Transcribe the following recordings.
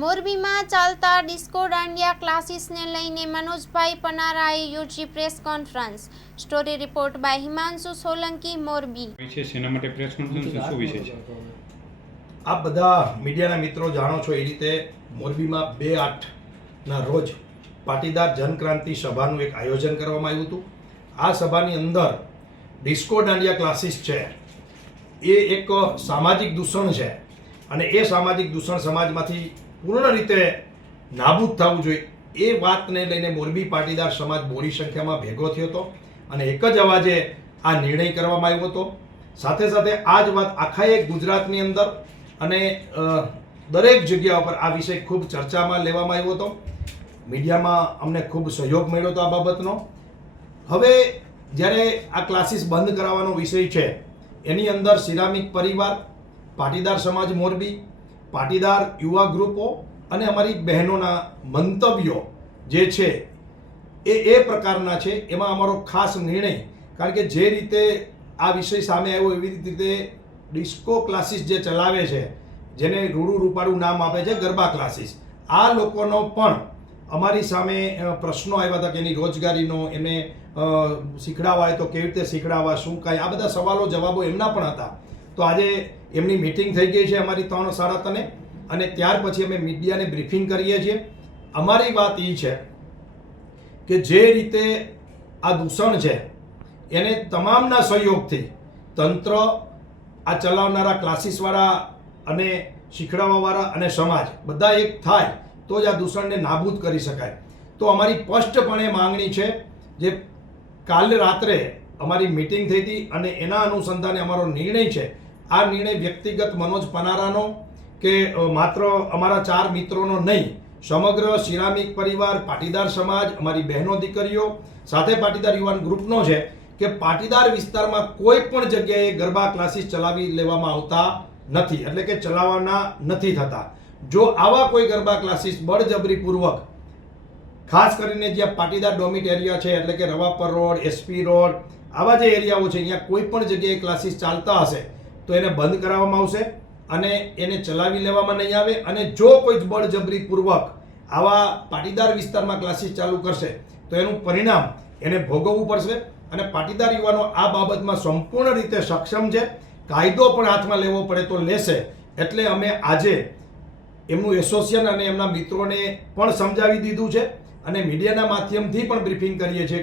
મોરબીમાં ચાલતા ડિસ્કો દાંડિયા ક્લાસીસને લઈને મનોજભાઈ પનારાએ યોજી press conference. Story report by Himanshu Solanki, Morbi. વિશેષ એના માટે પ્રેસ કોન્ફરન્સ શું વિષય છે? આપ બધા મીડિયાના મિત્રો જાણો છો એ રીતે મોરબીમાં 2/8ના રોજ પાટીદાર જનક્રાંતિ સભાનું એક આયોજન કરવામાં આવ્યું હતું. આ સભાની અંદર ડિસ્કો દાંડિયા ક્લાસીસ છે એ એક સામાજિક દૂષણ છે અને એ સામાજિક દૂષણ સમાજમાંથી પૂર્ણ રીતે નાબૂદ થવું જોઈએ એ વાતને લઈને મોરબી પાટીદાર સમાજ મોટી સંખ્યામાં ભેગો થયો હતો અને એક જ અવાજે આ નિર્ણય કરવામાં આવ્યો હતો. સાથે સાથે આ જ વાત આખા એક ગુજરાતની અંદર અને દરેક જગ્યા ઉપર આ વિષય ખૂબ ચર્ચામાં લેવામાં આવ્યો હતો. મીડિયામાં અમને ખૂબ સહયોગ મળ્યો હતો આ બાબતનો. હવે જ્યારે આ ક્લાસીસ બંધ કરાવવાનો વિષય છે એની અંદર સિરામિક પરિવાર, પાટીદાર સમાજ મોરબી, પાટીદાર યુવા ગ્રુપો અને અમારી બહેનોના મંતવ્યો જે છે એ પ્રકારના છે. એમાં અમારો ખાસ નિર્ણય, કારણ કે જે રીતે આ વિષય સામે આવ્યો એવી રીતે ડિસ્કો ક્લાસીસ જે ચલાવે છે, જેને રૂડું રૂપાળું નામ આપે છે ગરબા ક્લાસીસ, આ લોકોનો પણ અમારી સામે પ્રશ્નો આવ્યા હતા કે એની રોજગારીનો, એને શીખડાવવા હોય તો કેવી રીતે શીખડાવવા, શું કાંઈ, આ બધા સવાલો જવાબો એમના પણ હતા. તો આજે એમની મિટિંગ થઈ ગઈ છે અમારી 3 સાડા 3 અને ત્યાર પછી અમે મીડિયાને બ્રીફિંગ કરીએ છીએ. અમારી વાત એ છે કે જે રીતે આ દૂષણ છે એને તમામના સહયોગથી તંત્ર, આ ચલાવનારા ક્લાસીસવાળા અને શીખડાવવાવાળા અને સમાજ બધા એક થાય તો જ આ દૂષણને નાબૂદ કરી શકાય. તો અમારી સ્પષ્ટપણે માંગણી છે, જે કાલે રાત્રે અમારી મિટિંગ થઈ હતી અને એના અનુસંધાને અમારો નિર્ણય છે. આ નિર્ણય વ્યક્તિગત મનોજ પનારાનો કે માત્ર અમારા 4 મિત્રોનો નહીં, સમગ્ર સિરામિક પરિવાર, પાટીદાર સમાજ, અમારી બહેનો દીકરીઓ સાથે પાટીદાર યુવાન ગ્રુપનો છે કે પાટીદાર વિસ્તારમાં કોઈ પણ જગ્યાએ ગરબા ક્લાસીસ ચલાવી લેવામાં આવતા નથી, એટલે કે ચલાવવાના નથી થતા. જો આવા કોઈ ગરબા ક્લાસીસ બળજબરીપૂર્વક, ખાસ કરીને જ્યાં પાટીદાર ડોમિટ એરિયા છે, એટલે કે રવાપર રોડ, એસપી રોડ, આવા જે એરિયાઓ છે અહીંયા કોઈ પણ જગ્યાએ ક્લાસીસ ચાલતા હશે તો એને બંધ કરાવવામાં આવશે અને એને ચલાવી લેવામાં નહીં આવે. અને જો કોઈ બળજબરીપૂર્વક આવા પાટીદાર વિસ્તારમાં ક્લાસીસ ચાલુ કરશે તો એનું પરિણામ એને ભોગવવું પડશે. અને પાટીદાર યુવાનો આ બાબતમાં સંપૂર્ણ રીતે સક્ષમ છે. કાયદો પણ હાથમાં લેવો પડે તો લેશે. એટલે અમે આજે એમનું એસોસિએશન અને એમના મિત્રોને પણ સમજાવી દીધું છે અને મીડિયાના માધ્યમથી પણ બ્રીફિંગ કરીએ છીએ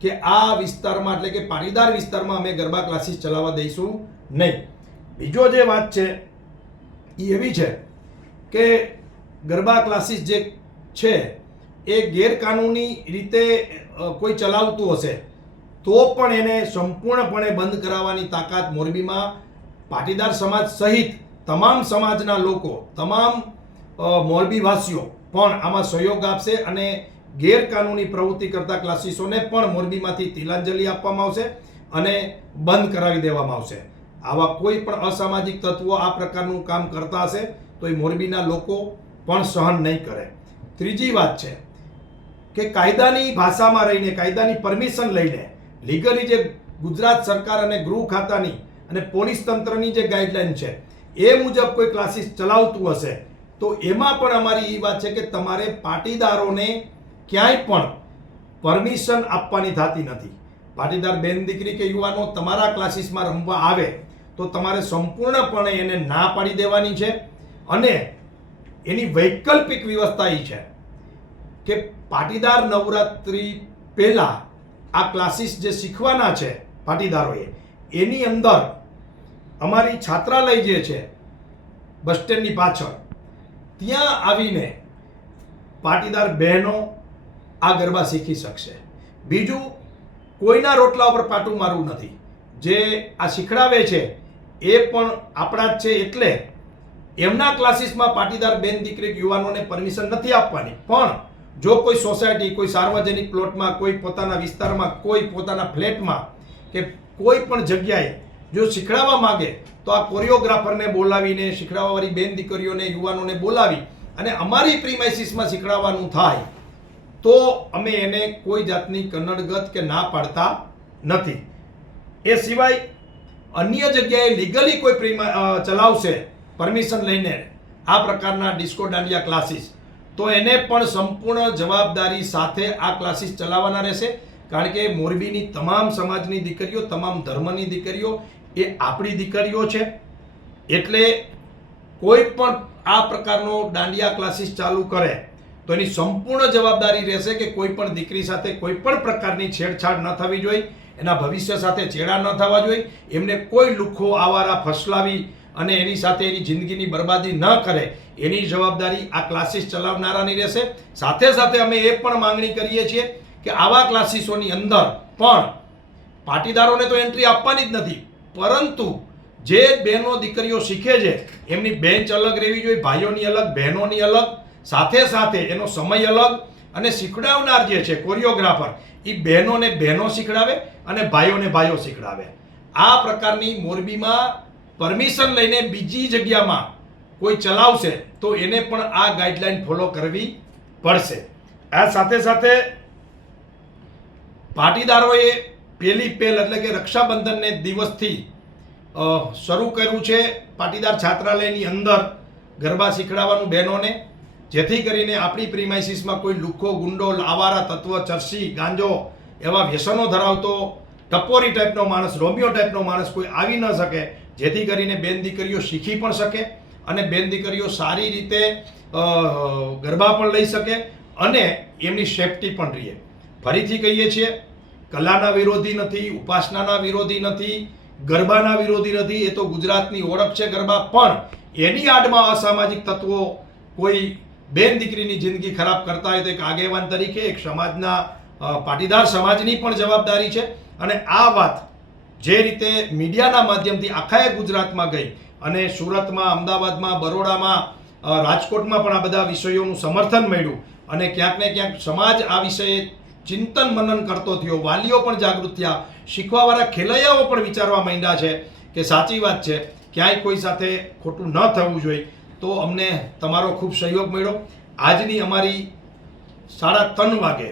કે આ વિસ્તારમાં, એટલે કે પાટીદાર વિસ્તારમાં અમે ગરબા ક્લાસીસ ચલાવવા દઈશું નહીં. બીજો જે વાત છે એ એવી છે કે ગરબા ક્લાસીસ જે છે એ ગેરકાનૂની રીતે કોઈ ચલાવતું હશે તો પણ એને સંપૂર્ણપણે બંધ કરાવવાની તાકાત મોરબીમાં પાટીદાર સમાજ સહિત તમામ સમાજના લોકો, તમામ મોરબીવાસીઓ પણ આમાં સહયોગ આપશે અને ગેરકાનૂની પ્રવૃત્તિ કરતા ક્લાસીસોને પણ મોરબીમાંથી તિલાંજલિ આપવામાં આવશે અને બંધ કરાવી દેવામાં આવશે. આવા કોઈ પણ અસામાજિક તત્વો આ પ્રકારનું કામ કરતા હશે તો એ મોરબીના લોકો પણ સહન નહીં કરે. ત્રીજી વાત છે કે કાયદાની ભાષામાં રહીને, કાયદાની પરમિશન લઈને, લીગલી જે ગુજરાત સરકાર અને ગૃહ ખાતાની અને પોલીસ તંત્રની જે ગાઈડલાઈન છે એ મુજબ કોઈ ક્લાસીસ ચલાવતું હશે તો એમાં પણ અમારી એ વાત છે કે તમારે પાટીદારોને ક્યાંય પણ પરમિશન આપવાની થતી નથી. પાટીદાર બેન દીકરી કે યુવાનો તમારા ક્લાસીસમાં રમવા આવે તો તમારે સંપૂર્ણપણે એને ના પાડી દેવાની છે. અને એની વૈકલ્પિક વ્યવસ્થા એ છે કે પાટીદાર નવરાત્રિ પહેલાં આ ક્લાસીસ જે શીખવાના છે પાટીદારોએ, એની અંદર અમારી છાત્રાલય જે છે બસ સ્ટેન્ડની પાછળ, ત્યાં આવીને પાટીદાર બહેનો આ ગરબા શીખી શકશે. બીજું, કોઈના રોટલા ઉપર પાટું મારવું નથી. જે આ શીખડાવે છે એ પણ આપણા જ છે, એટલે એમના ક્લાસીસમાં પાટીદાર બેન દીકરી યુવાનોને પરમિશન નથી આપવાની. પણ જો કોઈ સોસાયટી, કોઈ સાર્વજનિક પ્લોટમાં, કોઈ પોતાના વિસ્તારમાં, કોઈ પોતાના ફ્લેટમાં કે કોઈ પણ જગ્યાએ જો શીખડાવવા માંગે તો આ કોરિયોગ્રાફરને બોલાવીને, શીખડાવવાવાળી બેન દીકરીઓને, યુવાનોને બોલાવી અને અમારી પ્રીમાઇસીસમાં શીખડાવવાનું થાય તો અમે એને કોઈ જાતની કન્નડગત કે ના પાડતા નથી. એ સિવાય અન્ય જગ્યાએ લીગલી કોઈ ચલાવશે પરમિશન લઈને આ પ્રકારના ડિસ્કો દાંડિયા ક્લાસીસ, તો એને પણ સંપૂર્ણ જવાબદારી સાથે આ ક્લાસીસ ચલાવવાના રહેશે. કારણ કે મોરબીની તમામ સમાજની દીકરીઓ, તમામ ધર્મની દીકરીઓ એ આપણી દીકરીઓ છે. એટલે કોઈ પણ આ પ્રકારનો દાંડિયા ક્લાસીસ ચાલુ કરે તો એની સંપૂર્ણ જવાબદારી રહેશે કે કોઈ પણ દીકરી સાથે કોઈ પણ પ્રકારની છેડછાડ ન થવી જોઈએ, એના ભવિષ્ય સાથે ચેડા ન થવા જોઈએ, એમને કોઈ લુખ્ખો આવારા ફસલાવી અને એની સાથે એની જિંદગીની બરબાદી ન કરે, એની જવાબદારી આ ક્લાસીસ ચલાવનારાની રહેશે. સાથે સાથે અમે એ પણ માંગણી કરીએ છીએ કે આવા ક્લાસીસોની અંદર પણ પાટીદારોને તો એન્ટ્રી આપવાની જ નથી, પરંતુ જે બહેનો દીકરીઓ શીખે છે એમની બેન્ચ અલગ રહેવી જોઈએ, ભાઈઓની અલગ, બહેનોની અલગ, સાથે સાથે એનો સમય અલગ, અને શીખડાવનાર જે છે કોરિયોગ્રાફર એ બહેનોને બહેનો શીખડાવે અને ભાઈઓને ભાઈઓ શીખડાવે. આ પ્રકારની મોરબીમાં પરમિશન લઈને બીજી જગ્યામાં કોઈ ચલાવશે તો એને પણ આ ગાઈડલાઈન ફોલો કરવી પડશે. આ સાથે સાથે પાટીદારોએ પહેલી પહેલ એટલે કે રક્ષાબંધનને દિવસથી શરૂ કર્યું છે પાટીદાર છાત્રાલયની અંદર ગરબા શીખડાવવાનું બહેનોને, જેથી કરીને આપણી પ્રીમાઇસીસમાં કોઈ લુખ્ખો, ગુંડો, આવારા તત્વ, ચરસી, ગાંજો એવા વ્યસનો ધરાવતો ટપોરી ટાઈપનો માણસ, રોમિયો ટાઈપનો માણસ કોઈ આવી ન શકે, જેથી કરીને બેન દીકરીઓ શીખી પણ શકે અને બેન દીકરીઓ સારી રીતે ગરબા પણ લઈ શકે અને એમની સેફટી પણ રહે. ફરીથી કહીએ છીએ, કલાના વિરોધી નથી, ઉપાસનાના વિરોધી નથી, ગરબાના વિરોધી નથી. એ તો ગુજરાતની ઓળખ છે ગરબા, પણ એની આડમાં અસામાજિક તત્વો કોઈ બેન દીકરીની જિંદગી ખરાબ કરતા હોય તો એક આગેવાન તરીકે એક સમાજના પાટીદાર સમાજની પણ જવાબદારી છે. અને આ વાત જે રીતે મીડિયાના માધ્યમથી આખા ગુજરાતમાં ગઈ અને સુરતમાં, અમદાવાદમાં, બરોડામાં, રાજકોટમાં પણ આ બધા વિષયોનું સમર્થન મળ્યું અને ક્યાંક ને ક્યાંક સમાજ આ વિષયે ચિંતન મનન કરતો થયો, વાલીઓ પણ જાગૃત થયા, શીખવાવાળા ખેલૈયાઓ પણ વિચારવા માંડ્યા છે કે સાચી વાત છે, ક્યાંય કોઈ સાથે ખોટું ન થવું જોઈએ. તો અમને તમારો ખૂબ સહયોગ મળ્યો. આજની અમારી 3:30 વાગે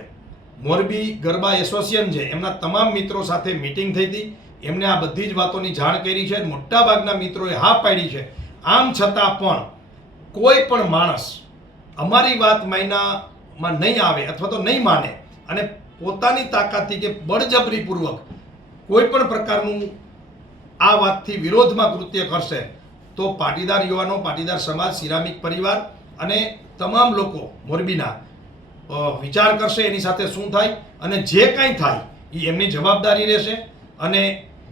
મોરબી ગરબા એસોસિએશન છે એમના તમામ મિત્રો સાથે મીટિંગ થઈ હતી. એમને આ બધી જ વાતોની જાણ કરી છે. મોટાભાગના મિત્રોએ હા પાડી છે. આમ છતાં પણ કોઈ પણ માણસ અમારી વાત માયનામાં નહીં આવે અથવા તો નહીં માને અને પોતાની તાકાતથી કે બળજબરીપૂર્વક કોઈ પણ પ્રકારનું આ વાતથી વિરોધમાં કૃત્ય કરશે તો પાટીદાર યુવાનો, પાટીદાર સમાજ, સિરામિક પરિવાર અને તમામ લોકો મોરબીના વિચાર કરશે એની સાથે શું થાય અને જે કંઈ થાય એ એમની જવાબદારી રહેશે. અને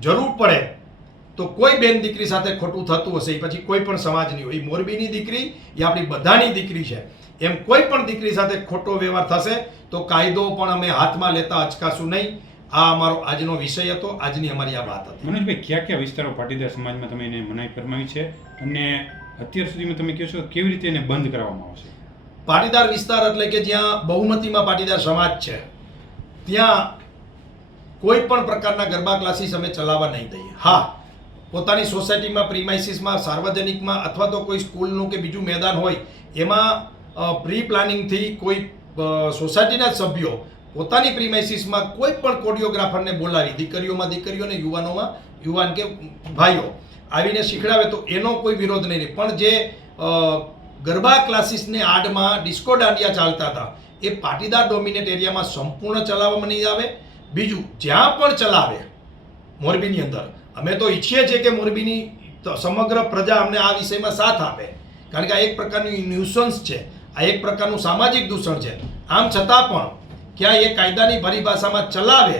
જરૂર પડે તો કોઈ બેન દીકરી સાથે ખોટું થતું હશે એ પછી કોઈ પણ સમાજની હોય, મોરબીની દીકરી એ આપણી બધાની દીકરી છે, એમ કોઈ પણ દીકરી સાથે ખોટો વ્યવહાર થશે તો કાયદો પણ અમે હાથમાં લેતા અચકાશું નહીં. આ અમારો આજનો વિષય હતો, આજની અમારી આ વાત હતી. મનોજભાઈ, કયા કયા વિસ્તારો પાટીદાર સમાજમાં તમે એને મનાઈ ફરમાવી છે અને અત્યાર સુધીમાં તમે કહેશો કેવી રીતે એને બંધ કરવામાં આવશે? પાટીદાર વિસ્તાર એટલે કે જ્યાં બહુમતીમાં પાટીદાર સમાજ છે ત્યાં કોઈ પણ પ્રકારના ગરબા ક્લાસીસ અમે ચલાવવા નહીં દઈએ. હા, પોતાની સોસાયટીમાં, પ્રીમાઇસીસમાં, સાર્વજનિકમાં અથવા તો કોઈ સ્કૂલનું કે બીજું મેદાન હોય એમાં પ્રી પ્લાનિંગથી કોઈ સોસાયટીના સભ્યો પોતાની પ્રીમાઇસીસમાં કોઈ પણ કોરિયોગ્રાફરને બોલાવી દીકરીઓમાં દીકરીઓને, યુવાનોમાં યુવાન કે ભાઈઓ આવીને શીખડાવે તો એનો કોઈ વિરોધ નહીં રહે. પણ જે ગરબા ક્લાસીસને આડમાં ડિસ્કો દાંડિયા ચાલતા હતા એ પાટીદાર ડોમિનેટ એરિયામાં સંપૂર્ણ ચલાવવામાં નહીં આવે. બીજું, જ્યાં પણ ચલાવે મોરબીની અંદર, અમે તો ઈચ્છીએ છીએ કે મોરબીની સમગ્ર પ્રજા અમને આ વિષયમાં સાથ આપે, કારણ કે આ એક પ્રકારનું ન્યુસન્સ છે, આ એક પ્રકારનું સામાજિક દૂષણ છે. આમ છતાં પણ ક્યાં એ કાયદાની પરિભાષામાં ચલાવે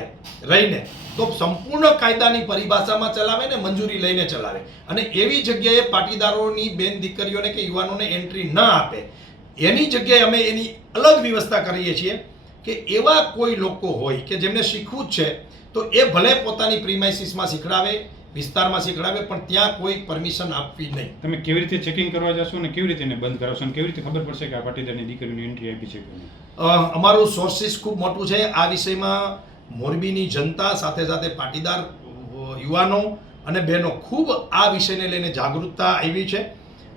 રહીને તો સંપૂર્ણ કાયદાની પરિભાષામાં ચલાવે ને મંજૂરી લઈને ચલાવે અને એવી જગ્યાએ પાટીદારોની બેન દીકરીઓને કે યુવાનોને એન્ટ્રી ન આપે. એની જગ્યાએ અમે એની અલગ વ્યવસ્થા કરીએ છીએ કે એવા કોઈ લોકો હોય કે જેમને શીખવું જ છે તો એ ભલે પોતાની પ્રીમાઇસીસમાં શીખડાવે, વિસ્તારમાં શીખડાવે, પણ ત્યાં કોઈ પરમિશન આપવી નહીં. તમે કેવી રીતે ચેકિંગ કરવા જશો અને કેવી રીતે એને બંધ કરાવશો અને કેવી રીતે ખબર પડશે કે આ પાટીદારની દીકરીની એન્ટ્રી આપી છે કે નહીં? અમારું સોર્સિસ ખૂબ મોટું છે આ વિષયમાં. મોરબીની જનતા સાથે સાથે પાટીદાર યુવાનો અને બહેનો ખૂબ આ વિષયને લઈને જાગૃતતા આવી છે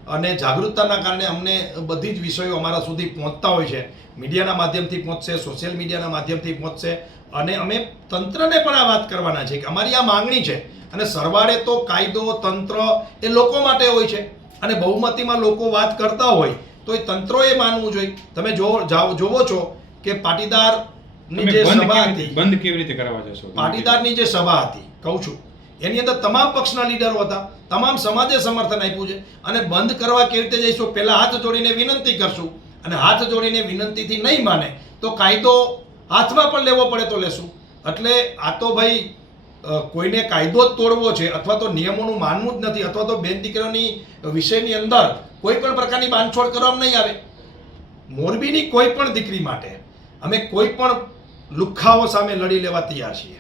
અને જાગૃતતાના કારણે અમને બધી જ વિષયો અમારા સુધી પહોંચતા હોય છે. મીડિયાના માધ્યમથી પહોંચશે, સોશિયલ મીડિયાના માધ્યમથી પહોંચશે અને અમે તંત્રને પણ આ વાત કરવાના છે કે અમારી આ માંગણી છે અને સરવાળે તો કાયદો, તંત્ર એ લોકો માટે હોય છે અને બહુમતીમાં લોકો વાત કરતા હોય તો એ તંત્રોએ માનવું જોઈએ. તમે જોવો છો કે પાટીદારની જે સભા હતી, બંધ કેવી રીતે કરાવવા જશો? પાટીદારની જે સભા હતી કહું છું એની અંદર તમામ પક્ષના લીડરો હતા, તમામ સમાજે સમર્થન આપ્યું છે. અને બંધ કરવા કેવી રીતે જઈશું? પહેલા હાથ જોડીને વિનંતી કરશું, અને હાથ જોડીને વિનંતીથી નહીં માને તો કાયદો હાથમાં પણ લેવો પડે તો લેશું. એટલે આ તો ભાઈ કોઈને કાયદો જ તોડવો છે અથવા તો નિયમોનું માનવું જ નથી, અથવા તો બેન દીકરીઓની વિષયની અંદર કોઈ પણ પ્રકારની બાંધછોડ કરવામાં નહીં આવે. મોરબીની કોઈ પણ દીકરી માટે અમે કોઈ પણ લુખ્ખાઓ સામે લડી લેવા તૈયાર છીએ.